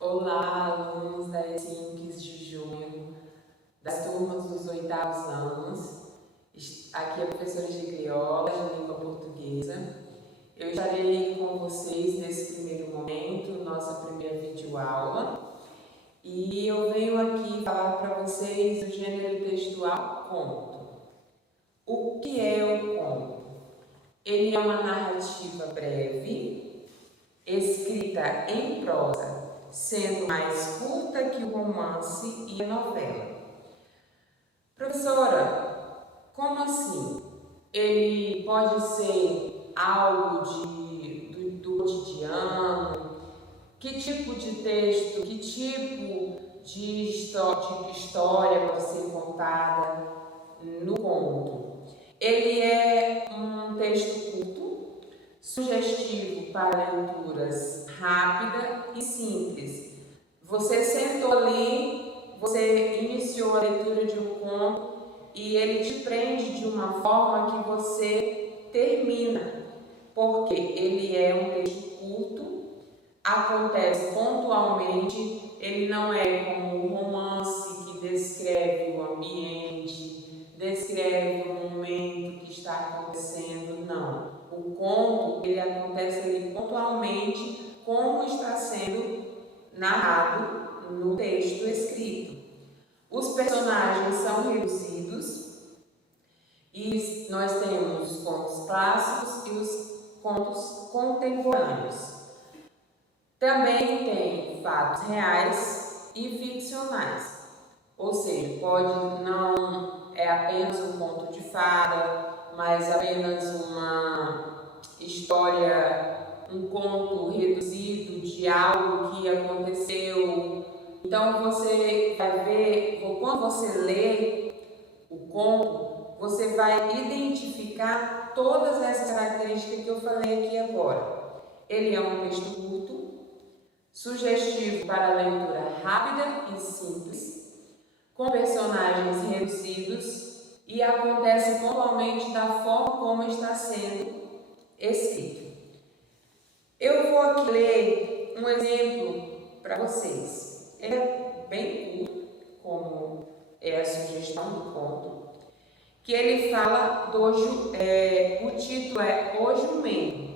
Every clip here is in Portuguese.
Olá, alunos da ESINCS de junho, das turmas dos 8º anos. Aqui é a professora Gigliola, de língua portuguesa. Eu estarei com vocês nesse primeiro momento, nossa primeira videoaula. E eu venho aqui falar para vocês do gênero textual conto. O que é o conto? Ele é uma narrativa breve, escrita em prosa, sendo mais curta que o romance e a novela. Professora, como assim? Ele pode ser algo do cotidiano? Que tipo de texto, que tipo de história pode ser contada no conto? Ele é um texto curto, sugestivo para leituras rápida e simples. Você sentou ali, você iniciou a leitura de um conto e ele te prende de uma forma que você termina, porque ele é um texto curto, acontece pontualmente, ele não é como um romance que descreve o ambiente, descreve o momento que está acontecendo, não. O conto, ele acontece ali pontualmente, como está sendo narrado no texto escrito. Os personagens são reduzidos e nós temos os contos clássicos e os contos contemporâneos. Também tem fatos reais e ficcionais, ou seja, não é apenas um conto de fada, mas apenas uma história, um conto reduzido de algo que aconteceu. Então você vai ver, quando você lê o conto, você vai identificar todas essas características que eu falei aqui agora. Ele é um texto curto, sugestivo para leitura rápida e simples, com personagens reduzidos e acontece pontualmente da forma como está sendo escrito. Eu vou aqui ler um exemplo para vocês. Ele é bem curto, como é a sugestão do conto, que ele fala o título é O Jumento.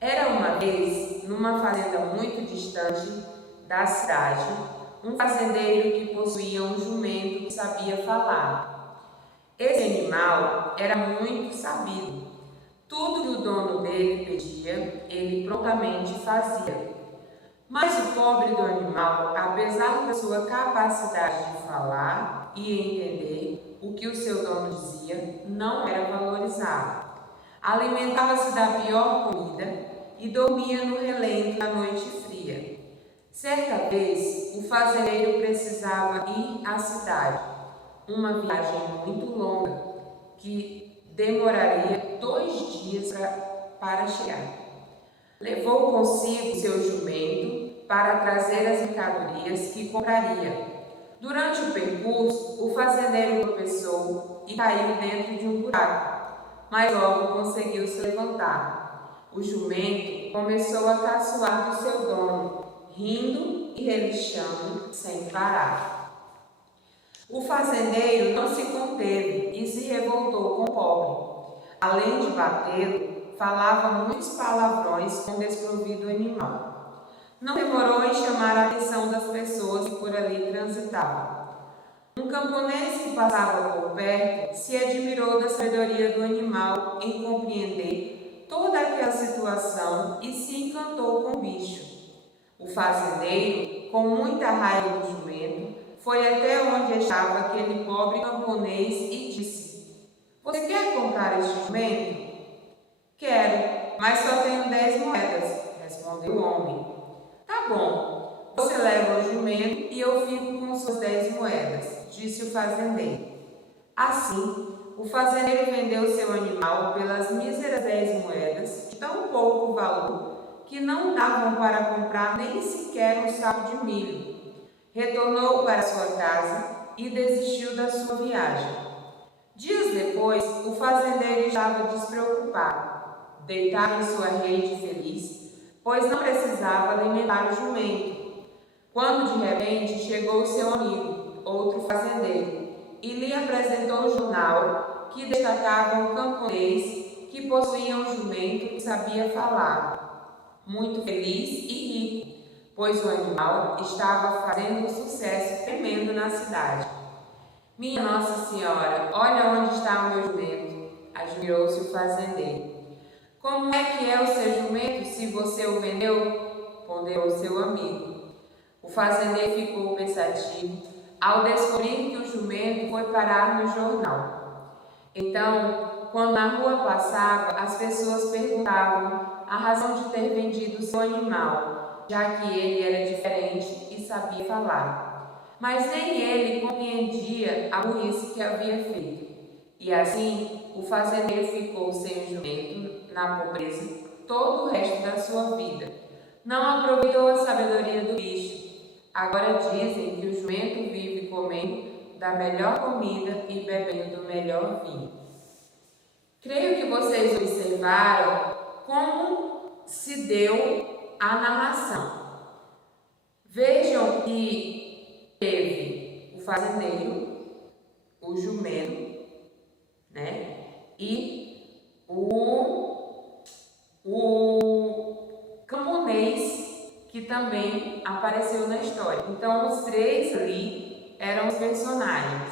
Era uma vez, numa fazenda muito distante da cidade, um fazendeiro que possuía um jumento que sabia falar. Esse animal era muito sabido. Tudo que o dono dele pedia, ele prontamente fazia. Mas o pobre do animal, apesar da sua capacidade de falar e entender o que o seu dono dizia, não era valorizado. Alimentava-se da pior comida e dormia no relento da noite fria. Certa vez, o fazendeiro precisava ir à cidade, uma viagem muito longa, que demoraria 2 dias para chegar. Levou consigo seu jumento para trazer as mercadorias que compraria. Durante o percurso, o fazendeiro tropeçou e caiu dentro de um buraco, mas logo conseguiu se levantar. O jumento começou a caçoar do seu dono, rindo e relinchando sem parar. O fazendeiro não se conteve e se revoltou com o pobre. Além de batê-lo, falava muitos palavrões com o desprovido animal. Não demorou em chamar a atenção das pessoas que por ali transitavam. Um camponês que passava por perto se admirou da sabedoria do animal em compreender toda aquela situação e se encantou com o bicho. O fazendeiro, com muita raiva do jumento, foi até onde estava aquele pobre camponês e disse: "Você quer comprar este jumento?" "Quero, mas só tenho 10 moedas", respondeu o homem. "Tá bom, você leva o jumento e eu fico com suas 10 moedas", disse o fazendeiro. Assim, o fazendeiro vendeu seu animal pelas míseras 10 moedas, de tão pouco valor que não davam para comprar nem sequer um saco de milho. Retornou para sua casa e desistiu da sua viagem. Dias depois, o fazendeiro estava despreocupado, deitado em sua rede feliz, pois não precisava alimentar o jumento. Quando de repente chegou seu amigo, outro fazendeiro, e lhe apresentou o jornal que destacava um camponês que possuía um jumento que sabia falar, muito feliz e rico, pois o animal estava fazendo um sucesso tremendo na cidade. Minha Nossa Senhora, olha onde está o meu jumento, admirou-se o fazendeiro. Como é que é o seu jumento se você o vendeu? Ponderou seu amigo. O fazendeiro ficou pensativo ao descobrir que o jumento foi parar no jornal. Então, quando na rua passava, as pessoas perguntavam a razão de ter vendido seu animal, já que ele era diferente e sabia falar. Mas nem ele compreendia a burrice que havia feito. E assim, o fazendeiro ficou sem o jumento na pobreza todo o resto da sua vida. Não aproveitou a sabedoria do bicho. Agora dizem que o jumento vive comendo da melhor comida e bebendo do melhor vinho. Creio que vocês observaram como se deu a narração. Vejam que teve o fazendeiro, o jumento, né? E o camponês, que também apareceu na história. Então, os três ali eram os personagens.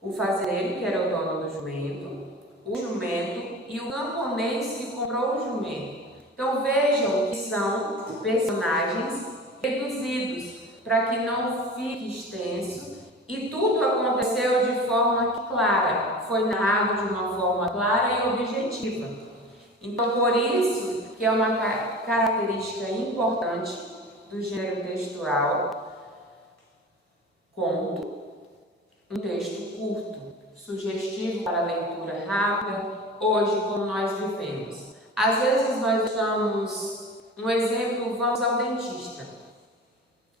O fazendeiro, que era o dono do jumento, o jumento e o camponês que comprou o jumento. Então, vejam que são personagens reduzidos, para que não fique extenso, e tudo aconteceu de forma clara, foi narrado de uma forma clara e objetiva. Então, por isso que é uma característica importante do gênero textual, conto, um texto curto, sugestivo para leitura rápida, hoje como nós vivemos. Às vezes nós usamos um exemplo, vamos ao dentista.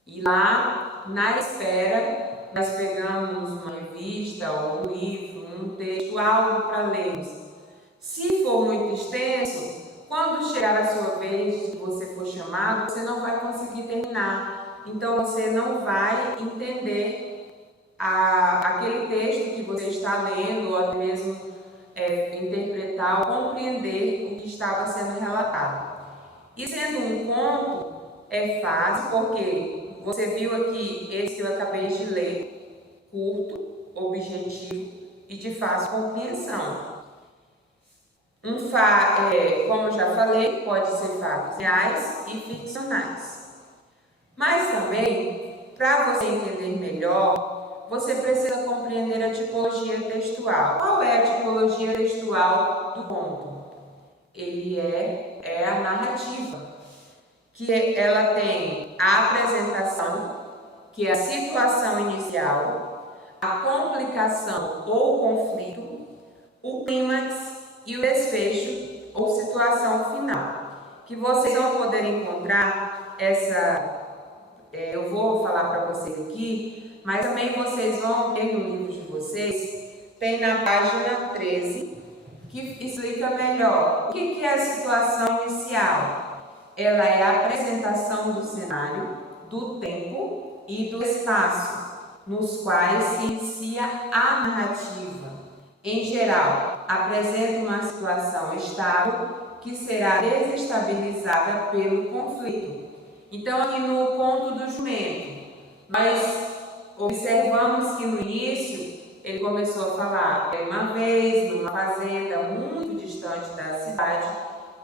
E lá, na espera, nós pegamos uma revista ou um livro, um texto, algo para lermos. Se for muito extenso, quando chegar a sua vez e você for chamado, você não vai conseguir terminar. Então, você não vai entender aquele texto que você está lendo, ou até mesmo interpretar ou compreender o que estava sendo relatado. E sendo um conto, é fácil, porque você viu aqui, esse que eu acabei de ler, curto, objetivo e de fácil compreensão. Como eu já falei, pode ser fatos reais e ficcionais. Mas também, para você entender melhor, você precisa compreender a tipologia textual. Qual é a tipologia textual do conto? Ele é a narrativa, que ela tem a apresentação, que é a situação inicial, a complicação ou conflito, o clímax e o desfecho ou situação final. Que vocês vão poder encontrar eu vou falar para vocês aqui, mas também vocês vão ver no livro de vocês, tem na página 13, que explica melhor o que é a situação inicial. Ela é a apresentação do cenário, do tempo e do espaço, nos quais se inicia a narrativa. Em geral, apresenta uma situação estável que será desestabilizada pelo conflito. Então, aqui no conto do jumento, nós observamos que no início ele começou a falar que uma vez, numa fazenda muito distante da cidade,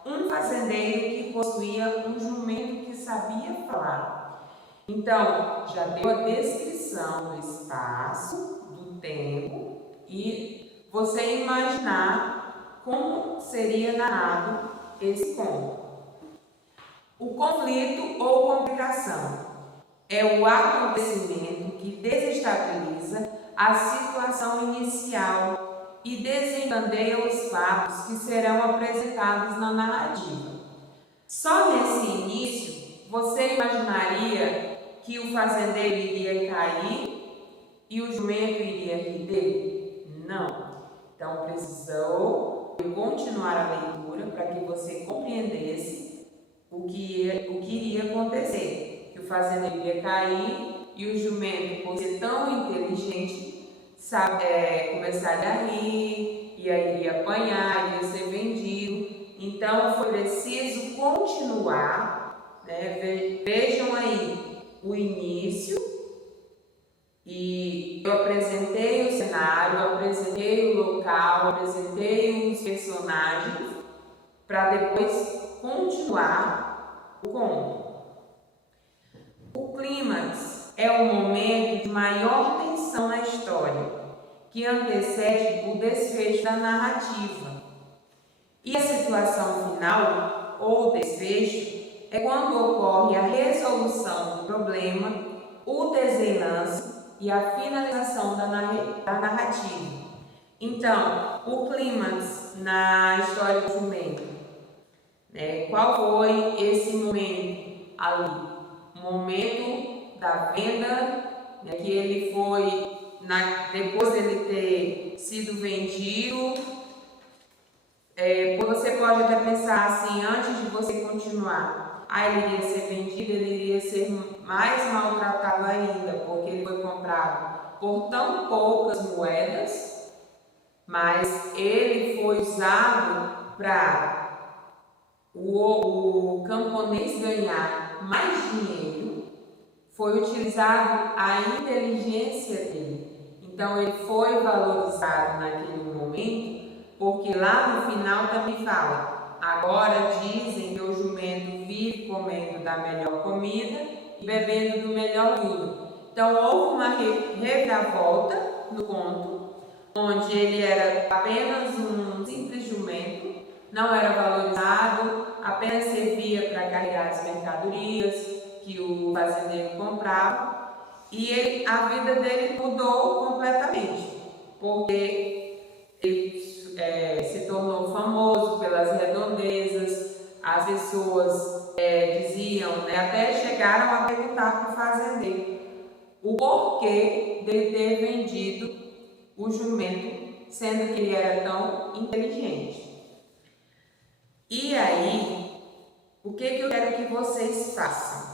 um fazendeiro que possuía um jumento que sabia falar. Então, já deu a descrição do espaço, do tempo e você imaginar como seria narrado esse conto. O conflito ou complicação é o acontecimento que desestabiliza a situação inicial e desencadeia os fatos que serão apresentados na narrativa. Só nesse início, você imaginaria que o fazendeiro iria cair e o jumento iria rir dele? Não. Então precisou continuar a leitura para que você compreendesse o que iria acontecer. Que o fazendeiro ia cair e o jumento, por ser tão inteligente, começaria a rir, iria apanhar, ia ser vendido. Então foi preciso continuar, né? Vejam aí o início, e eu apresentei o cenário, eu apresentei o local, eu apresentei os personagens, para depois continuar o conto. O clímax é o momento de maior tensão na história, que antecede o desfecho da narrativa. E a situação final, ou desfecho, é quando ocorre a resolução do problema, o desenlace e a finalização da narrativa. Então, o clímax na história do jumento, qual foi esse momento ali? O momento da venda, que ele foi, depois dele ter sido vendido. Você pode até pensar assim, antes de você continuar, ele iria ser vendido, ele iria ser mais maltratado ainda, porque ele foi comprado por tão poucas moedas, mas ele foi usado para o camponês ganhar mais dinheiro, foi utilizado a inteligência dele. Então ele foi valorizado naquele momento, porque lá no final também fala: agora dizem que o jumento vive comendo da melhor comida e bebendo do melhor vinho. Então houve uma reviravolta no conto, onde ele era apenas um simples jumento, não era valorizado, apenas servia para carregar as mercadorias que o fazendeiro comprava, e a vida dele mudou completamente, porque ele se tornou famoso pelas redondezas. As pessoas diziam, até chegaram a perguntar para o fazendeiro o porquê dele ter vendido o jumento, sendo que ele era tão inteligente. E aí, o que eu quero que vocês façam?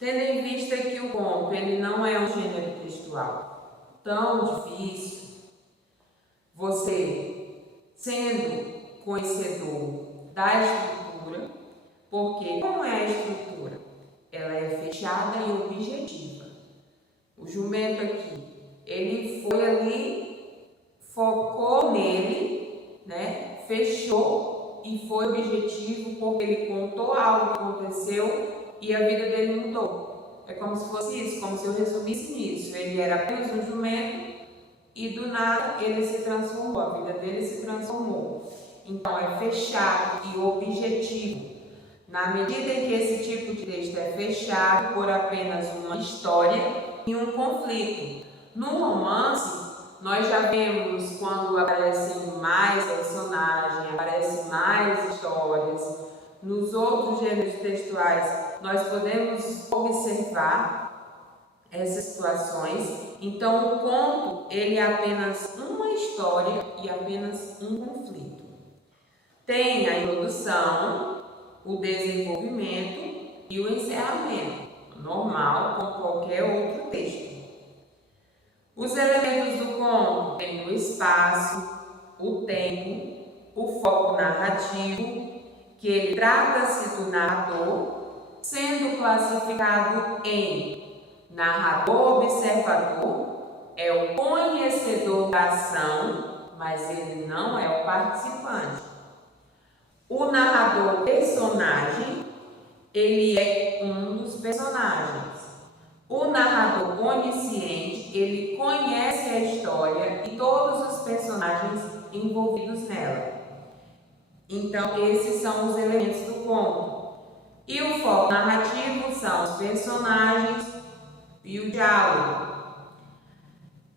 Tendo em vista que o conto ele não é um gênero textual tão difícil, você, sendo conhecedor da estrutura, porque como é a estrutura? Ela é fechada e objetiva. O jumento aqui, ele foi ali, focou nele, fechou e foi objetivo, porque ele contou algo que aconteceu e a vida dele mudou. É como se fosse isso, como se eu resumisse nisso. Ele era apenas um jumento e do nada ele se transformou, a vida dele se transformou. Então é fechado e objetivo. Na medida em que esse tipo de texto é fechado por apenas uma história e um conflito. No romance, nós já vemos quando aparecem mais personagens, aparecem mais histórias. Nos outros gêneros textuais, nós podemos observar essas situações. Então, o conto, ele é apenas uma história e apenas um conflito. Tem a introdução, o desenvolvimento e o encerramento, normal com qualquer outro texto. Os elementos do conto têm o espaço, o tempo, o foco narrativo, que ele trata-se do narrador, sendo classificado em narrador observador, é o conhecedor da ação, mas ele não é o participante. O narrador personagem, ele é um dos personagens. O narrador onisciente, ele conhece a história e todos os personagens envolvidos nela. Então, esses são os elementos do conto. E o foco narrativo são os personagens e o diálogo.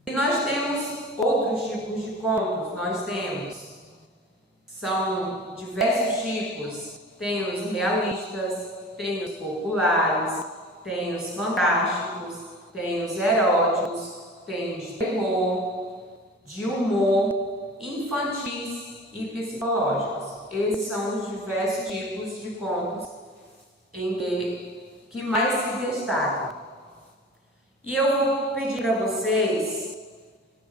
E nós temos outros tipos de contos, são diversos tipos. Tem os realistas, tem os populares, tem os fantásticos, tem os eróticos, tem os de terror, de humor, infantis e psicológicos. Esses são os diversos tipos de contos que mais se destacam. E eu vou pedir a vocês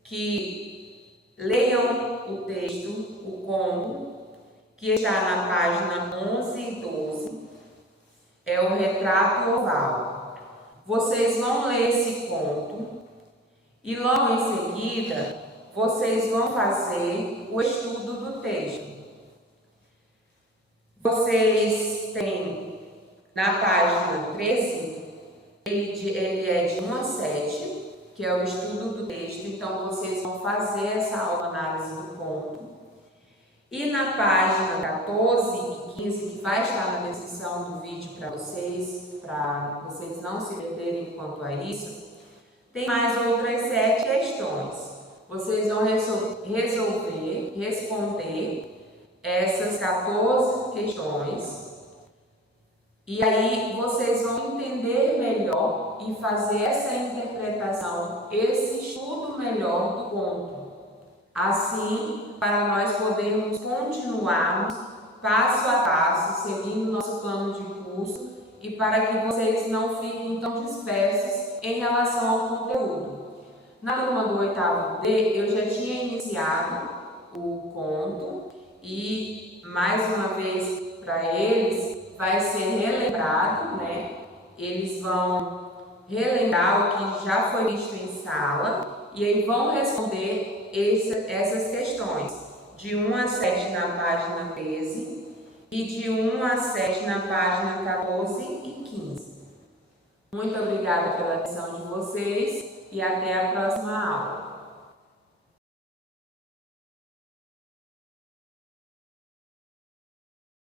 que leiam o texto, o conto, que está na página 11 e 12, é o Retrato Oval. Vocês vão ler esse conto e logo em seguida vocês vão fazer o estudo do texto. Vocês têm na página 13, ele é de 1 a 7, que é o estudo do texto, então vocês vão fazer essa autoanálise do conto. E na página 14 e 15, que vai estar na descrição do vídeo para vocês não se perderem quanto a isso, tem mais outras 7 questões. Vocês vão responder essas 14 questões e aí vocês vão entender melhor e fazer essa interpretação, esse estudo melhor do conto. Assim, para nós podermos continuar passo a passo, seguindo nosso plano de curso e para que vocês não fiquem tão dispersos em relação ao conteúdo. Na turma do 8º D, eu já tinha iniciado o conto e, mais uma vez, para eles, vai ser relembrado, né? Eles vão relembrar o que já foi visto em sala e aí vão responder essas questões, de 1 a 7 na página 13 e de 1 a 7 na página 14 e 15. Muito obrigada pela atenção de vocês e até a próxima aula.